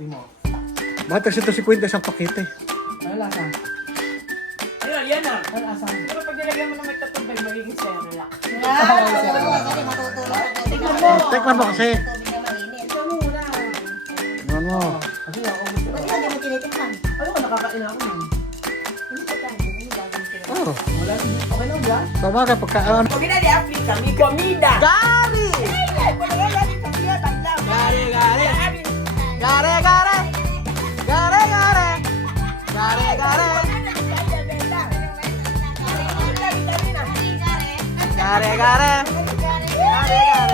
Sabi mo. Bakit kasi ito si Quinta isang pakete? Ano lasa? Ayun, yan na. Ano lasa? Pero pag nilagyan mo ng may tatubay, magiging sa'yo na lang. Kasi matutulog ako. Tingnan mo. Tekman mo kasi. Tubig na mainit. Ito muna. Ano? Kasi ako gusto. Ba't hindi mo tinitikman? Ayoko, nakakain ako nun. Hindi ko tayo. Hindi gagawin ko. Oh. Wala, okay lang ba? Sabagay pagkaan. Comida de África, mi comida. Gari! Cuando yo la vi, también bailaba. Gare, gare! Gari. Gare, gare! Gare, gare! Gare, gare! Gare, gare! Gare, gare!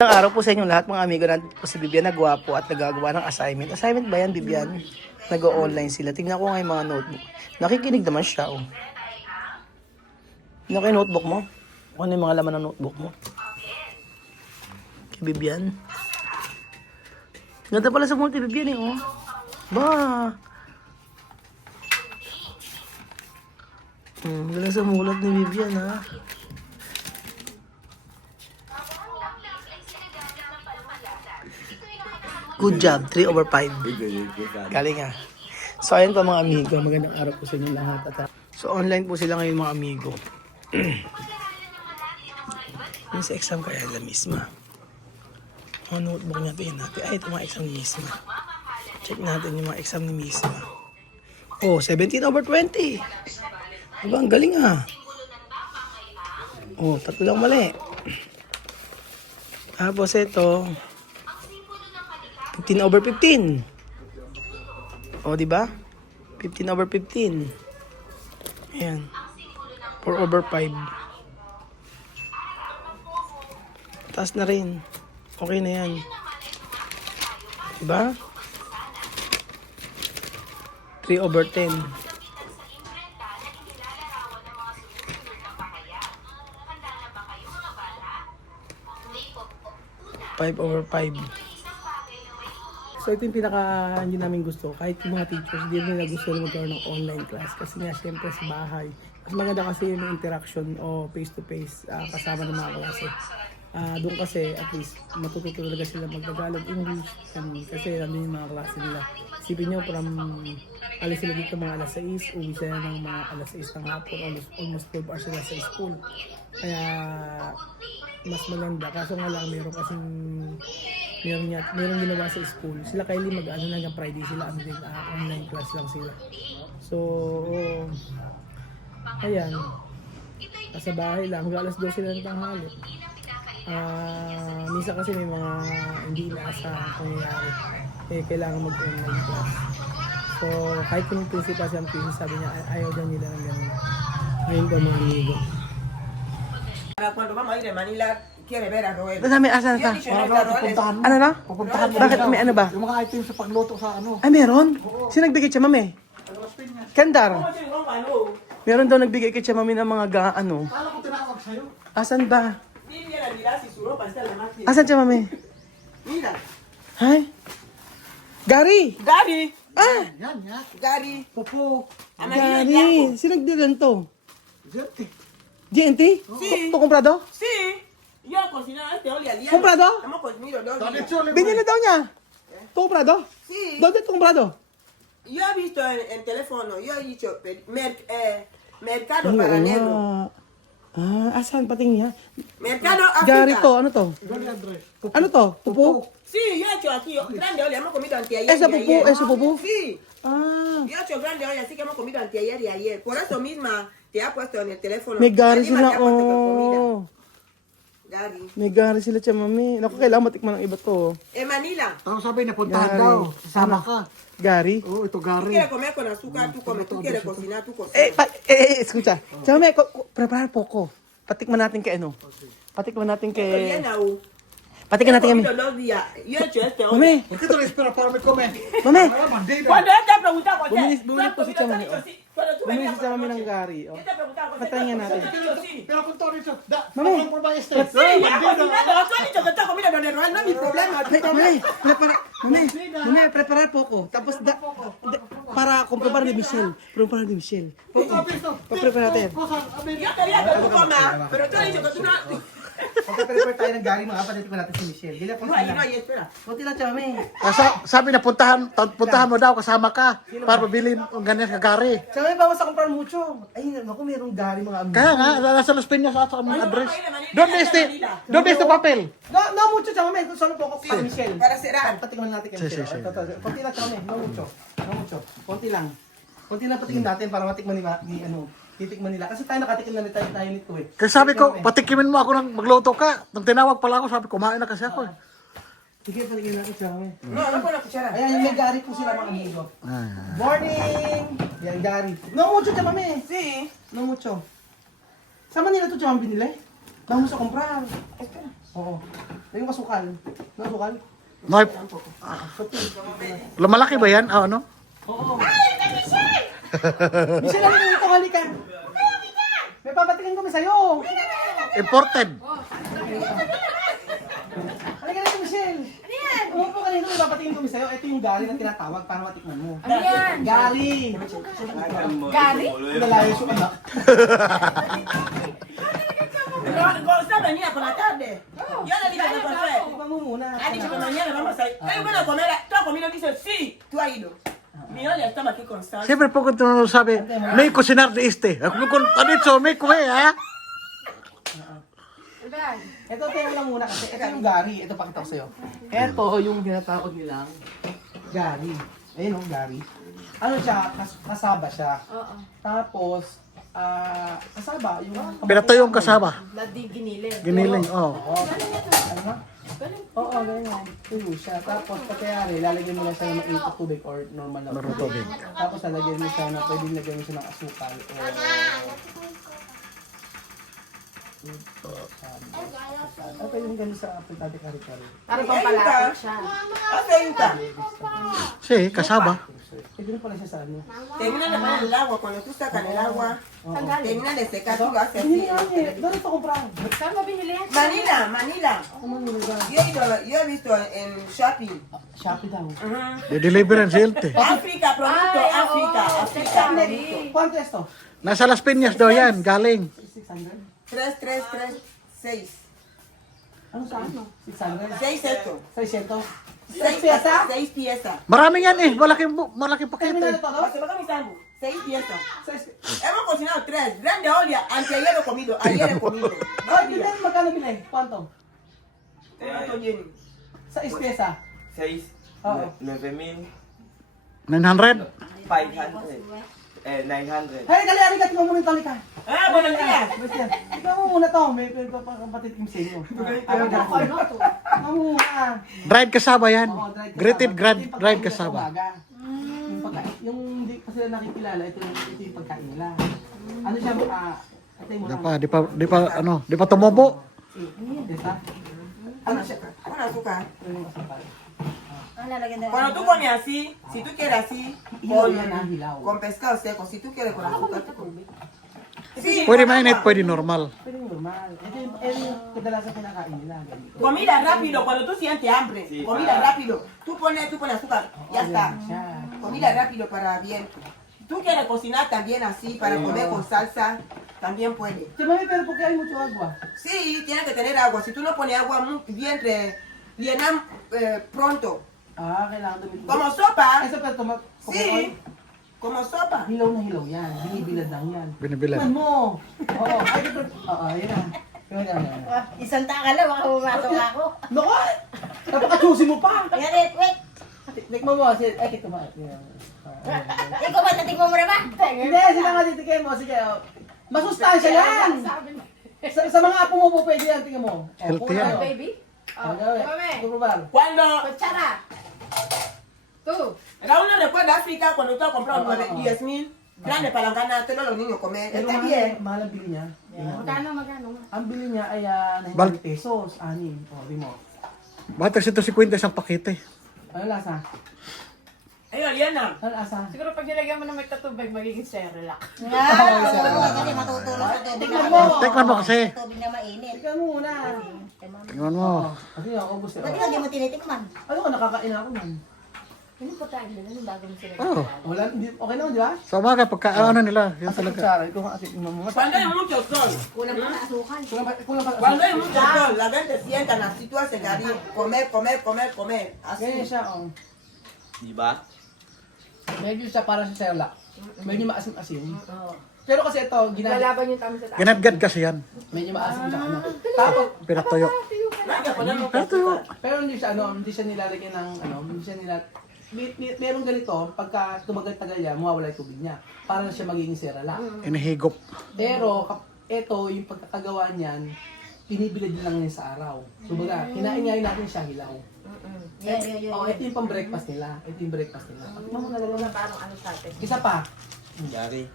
Ang araw po sa inyo lahat mga amigo, nandito po si Bibian na gwapo at nagagawa ng assignment. Assignment ba yan, Bibian? Nag-o-online sila. Tingnan ko nga yung mga notebook. Nakikinig naman siya, oh. Ano kayo notebook mo? Ano yung mga laman ng notebook mo? Kay Bibian. Ganda pala sa multi, Bibian, eh, oh. Ba! Galing sa mulat ni Bibian, ha? Good job, 3/5. Galing ah. So ayun po mga amigo, magandang araw po sa inyo lahat. So online po sila ngayon mga amigo. Yung sa exam kaya la misma. Ang notebook natin natin. Ay, ito mga exam ni misma. Check natin yung mga exam ni misma. Oh, 17/20. Diba, ang galing ah. Oh, 3 lang mali. Tapos ito, 15/15. O, di ba? 15/15. Ayan. 4/5. Taas na rin. Okay na yan. Di ba? 3/10. 5/5. So ito yung pinaka hindi namin gusto. Kahit yung mga teachers, hindi nila gusto na magkaroon ng online class. Kasi nga syempre sa bahay. Mas maganda kasi yung interaction o face-to-face kasama ng mga klase. Doon kasi at least matututo talaga sila mag-Tagalog, English. Kasi nandun yung mga klase nila. Isipin nyo, from alis sila dito mga alas 6, uwi sila ng mga alas 6 ng hapon, almost 12 hours sila sa school. Kaya mas maganda. Kaso nga lang, meron ginawa sa school. Sila Kylie mag-ano lang ng Friday sila, online class lang sila. So, ayan. Sa bahay lang, hanggang alas 12 sila ng tanghali. Minsan kasi may mga hindi inaasahan pangyayari. Kailangan mag-online class. So, kahit yung principal siya, sabi niya, ayaw daw nila ng gano'n. Ngayon ba mga amigo? Cuando vamos a ir de Manila, quiere ver a Roel. Dami, asan ka? Pupuntahan mo. Ano na? Pupuntahan mo. Bakit may ano ba? Yung mga items sa pagluto sa ano. Ay, meron? Sino nagbigay siya, mami? Kandar. Meron daw nagbigay kay siya, mami, ng mga ano. Paano ko tinawag sa'yo? Asan ba? Mira si su ropa está en la máquina. Asan siya, mami? Mira. Hay? Gary! Gary. Yan, yan. Gary. Pupo. Gary! Sino nagdilan to? Dirty. GNT? Sí. To comprado? Sí. Yo cocinaba este ole al día. ¿Comprado? Hemos comido 2 Dale, días. chole. Binili daw niya. To comprado? Sí. ¿Dónde to comprado? Yo he visto en teléfono, yo he dicho mercado para negro. Asan? Pating niya. Mercado Gary África. to, ano to? Gani Andres. Ano to? Pupo? Sí, yo he hecho aquí grande ole, hemos comido anteayer. ¿Esa y pupu? ayer. ¿Esa pupu? Sí. Ah. Yo he hecho grande ole, así que hemos comido anteayer y ayer. Por eso misma te ha puesto en el teléfono. May Gary Encima sila, te ha puesto con comida. oh. Gary. May Gary sila siya, mami. Naku, kailangan matikman ng iba to. En Manila. Tapos sabi na puntahan Gary. daw. Sasama ka. Gary? Oo, ito Tú Gary. quieres comer con azúcar, tú comes. Tú quieres cocinar, tú cocinas. Escucha. Tsaka may, preparar poco. Patikman natin kay ano. Patikman natin kay... Bien, Aú. Patikman natin kami. Comido 2 días. Yo he hecho este hoy. Mami! ¿Por qué te lo esperas para me comer? Mami! Para bandido. Cuando él te ha preguntado por qué. Bumili po si Chamami, oh. Cuando tú Bumili venías si por la Chamami ng noche. Gary, oh. Él te preguntaba por qué. Patayin natin. Yo te digo sí. Pero con todo eso, Mami. ¿cómo por este? Sí, ya cocinado. Tú has dicho que estás comiendo donde no es mi problema. Mami, preparar poco. Tapos, para comprobar ni Michelle. Comprobar ni Michelle. Ito, ito. Paprepara natin. Cosas, a ver. Yo quería que tú comas, pero tú has dicho que tú no... Magka-prepare tayo ng galing mga kapatid ko natin si Michelle. Dila po Ay, sila. ay, espera. Kunti lang chame. Sabi na puntahan mo daw, kasama ka. Para mabilin ng ganyan kagari. Chame, bawas akong comprar mucho. Ay, naku, merong galing mga amigo. Kaya nga, nasa Las Piñas sa mga address. Doon este papel. No mucho chame, kung saan po ako kay Michelle. Para serán. Patikman natin kay Si, Michelle. si, si. Kunti lang chame, no mucho. No mucho. Kunti lang. Kunti lang patikim natin para matikman ni ano, titikman nila. Kasi tayo nakatikim na tayo nito eh. Kasi sabi ko, patikimin mo ako ng magluto ka. Nang tinawag pala ako, sabi kumain na kasi ako. Sige, patikim natin chame. No, no puedo cuchara. Ayan, may gari po sila mga amigo. Morning! Yan, gari. No mucho chame. Sí. No mucho. Sa Manila to chame binili? Vamos a comprar. Espera. Oo. Yung kasukal. No sukal? No, lumalaki ba yan? Ah, ano? Oo. Michelle, halika dito, halika. May papatikin kami sa'yo. Imported. Halika dito, Michelle. Ano yan? Umupo ka dito, may papatikin kami sa'yo. Ito yung gari na tinatawag para matikman mo. Ano yan? Gari. Gari? Nalayo yung anak. Esta venía por la tarde. Yo le dije que café. Tikman mo muna. Ha dicho que mañana vamos a ir. Ay, bueno, comer. ¿Tú has comido? Dice, sí. Tú has ido. Mi novia estaba aquí con salsa. Siyempre po kung sabi, may kusinar de este. Ako kung anito, may kuhe, ha? Ito, tingnan lang muna kasi. Ito yung gari. Ito, pakita ko sa'yo. Ito yung tinatawag nilang gari. Ayun o, gari. Ano siya? Kasaba siya. Oo. Tapos, kasaba. Yung Pinato yung kasama. Ladi giniling. Giniling, oh. Ano nga? Oo, ganyan. Tuyo siya. Tapos, pagkayari, lalagyan mo lang siya ng mainit tubig or normal na Normal tubig. Tapos, lalagyan mo siya na pwedeng lagyan mo siya ng asukal o... Ito yung ganun sa pitati kari-kari. Para pampalapit siya. Hace ayuda. Si, kasaba. Pwede na pala siya sa ano. Termina de poner el agua. Cuando tú sacas el agua, termina de secar, tú lo haces Hindi así. nga, doon ito kumpran. Saan mo binili yan? Manila, Manila. Ano mo nila? Yo he visto en shopping. Shopee daw. Di-deliver ang silte. África, producto, Ay, África, oo. África, producto. Quanto esto? Nasa Las Piñas daw yan, galing. 600? 3, 3, 3, 6. Ano sa ano? 600? 6 esto. 600? 6 piezas? 6 piezas. Marami yan eh, malaking Terminal na pakete. to, no? ¿Se va a mi sambo? 6 piezas. 6. Hemos cocinado 3. Grande olla, anteayer he comido, ayer he comido. Ay, bilhin, magkano bilhin? Quanto? ¿Cuánto viene? Sa ispesa? 6, Oo. 9,000, 900. 500, 900. Hey, dali, halika, tingnan mo muna ito, halika. Ah, buenos días. Tingnan mo muna to, may kapatid kim sa inyo. Ano to? Tingnan mo muna. Dried kasaba yan. Oo, dried kasaba. Grated Ito yung dried pagkain nila kasaba. sa umaga. Yung hindi pa sila nakikilala, ito yung pagkain nila. Ano siya, ito yung muna. Di pa tumubo. Ito. Ano siya? Con azúcar. Ito yung kasapal. Ang lalagyan daw. Cuando tú comes así, si tú quieres así, Hilaw yan ha, hilaw. con pescado seco, si tú quieres con azúcar, tú comes. Sí, Pwede mainit, pwede normal. Pwede yung normal. Ito yung kadalasan kinakain nila. Ganito. comida rápido, cuando tú sientes hambre, Sí, comida rápido. Tú pones azúcar, ya está. Siya. Comida rápido para bien. Tú quieres cocinar también así, para comer con salsa, también puede. Che, mami, pero ¿por qué hay mucho agua? Sí, tiene que tener agua. Si tú no pones agua bien llenan pronto. Kailangan dumit. Como sopa, Ay, pero tomat. sí, como sopa. Hilaw na hilaw yan. Binibilad lang yan. Binibilad. Tikman mo. Oo. Ay, ito. Oo, yun na. Yun na. Isang takala, baka pumasok ako. Naku! Napaka-choosy mo pa! Yan, wait. Tikman mo. Ay, kito ba? Ikaw ba, natikmo mo na ba? Hindi, sila nga titikin mo. Sige. Masustansya yan! Sa mga apo mo po pwede yan. Tingnan mo. Healthy yan. Baby? Probal. Cuando Kutsara. Tú. Raúl no recuerda África cuando tú has comprado 10,000 grandes para ganar todos los niños comer. Pero Está bien. mahal ang bili niya. Magkano? Ang bili niya ay 900 pesos. 6. O, di mo. Bakit 350 isang pakete? Ano lasa? Ellos llenan. Ano lasa? Siguro pag nilagyan mo ng may tatubig, magiging Cerelac. Kasi matutulog sa tubig. Tingnan mo. Tikman mo kasi. Tubig na mainit. Tingnan mo muna. Tingnan mo. Kasi yung ubus Ba't hindi mo tinitikman? Ano ka, nakakain ako man. Ano pa tayo nila? Anong bago mo sila? Oh. Wala, okay naman, di ba? Sa umaga, pagka ano nila, yun Sa talaga. kutsara, ikaw ang ating imam mo. Cuando hay mucho sol, Kulang pa na asukan. Kulang pa. cuando hay mucho sol, la gente sienta en la situación de comer, comer, comer, comer. Ganyan Así. siya, oh. Di ba? Medyo siya para sa Sherlock. Medyo maasim-asim. Pero kasi ito, Lalaban yung tama sa taas. Ginadgad kasi yan. medyo maasim siya. Ano. Tapos, Pinatuyo. Hay que ponerle un Pinatuyo. pero hindi siya hindi siya nilalagyan ng hindi siya merong ganito, pagka tumagal-tagal yan, mawawala yung tubig niya. Para na siya magiging Sherlock. Inihigop. Pero, ito, yung pagkakagawa niyan, pinibilad lang niya sa araw. So, baga, kinain natin siya hilaw. Oh, ito yung pang-breakfast nila. Ito yung breakfast nila. Mama, Wala parang ano sa atin. isa pa. Gary.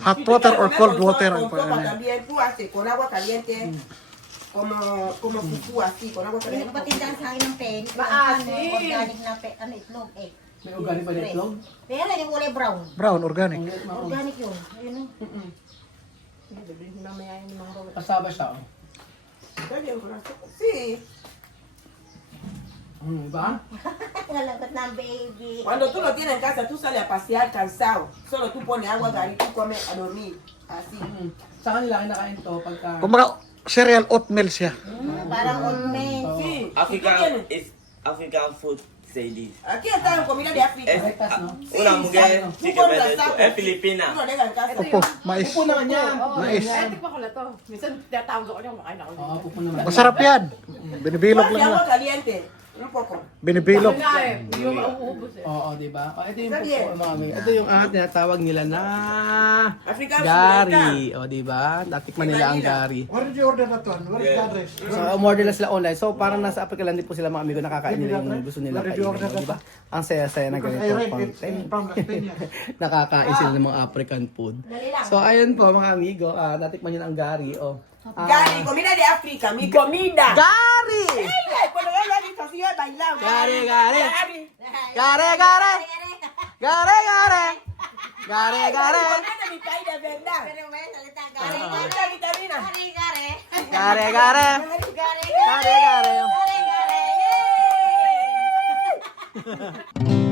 Hot water or cold water. Con sopa también, tú haces con agua caliente, como fufu así, con agua Hindi caliente. ko pa tindahan sa akin ng pen. Maasim. Organic na itlog, egg. May organic pa na itlog. Pero yung kulay brown. Brown, organic. Organic yun. Ayun o. Mamaya yung mga bawal. Kasaba siya. Oh. Está bien, corazón. Sí. Diba? Nalagot na ang baby. Cuando tú lo tienes en casa, tú sales a pasear cansado. Solo tú pones agua, Gary, tú comes a dormir. Así. Sa kanila, kinakain to pagka... Kumbaga, cereal oatmeal siya. Parang oatmeal. Sí. African is African food say this. Aquí está la comida de África. Es Breakfast, no? una mujer Tú sí que pones vende al esto. saco. Es Tú filipina. lo dejas en casa. Opo, mais. Pupo naman yan. Oo, Mais. eh, tikman ko na to. Minsan tinatawag ako niya, makain ako. Oo, pupo naman. Masarap yan. Binibilog Ponle lang agua yan. caliente. Un poco. Binibilog. Ako nga eh, hindi mo mauubos eh. Oo, diba? Oh, ito yung Sabi eh. pupo, mga amigo. Ito yung tinatawag nila na... African Gary. O, diba? Natikman nila ang Gary. Where did you order that one? Where is the address? So, umorder lang sila online. So, parang nasa Africa lang din po sila mga amigo. Nakakain nila yung gusto nila Where did you kainin. order that Diba? Ang saya-saya na Because I ganito read it's content. from Las Peñas. Nakakain sila ng mga African food. So, ayun po mga amigo. Natikman nyo na ang Gary. Oh. Gary, comida de África, mi comida. Gary! Ey, cuando yo lo he visto así, he bailado. Gary, Gary. Gary. Gary, Gary! Gary, Gary! Gary, Gary! Comida de mi país de verdad. Pero may salita. Gary, Gare, mucha vitamina. gare, gare. Gary, Gary! Gare, Gary, Gary! gare, gare.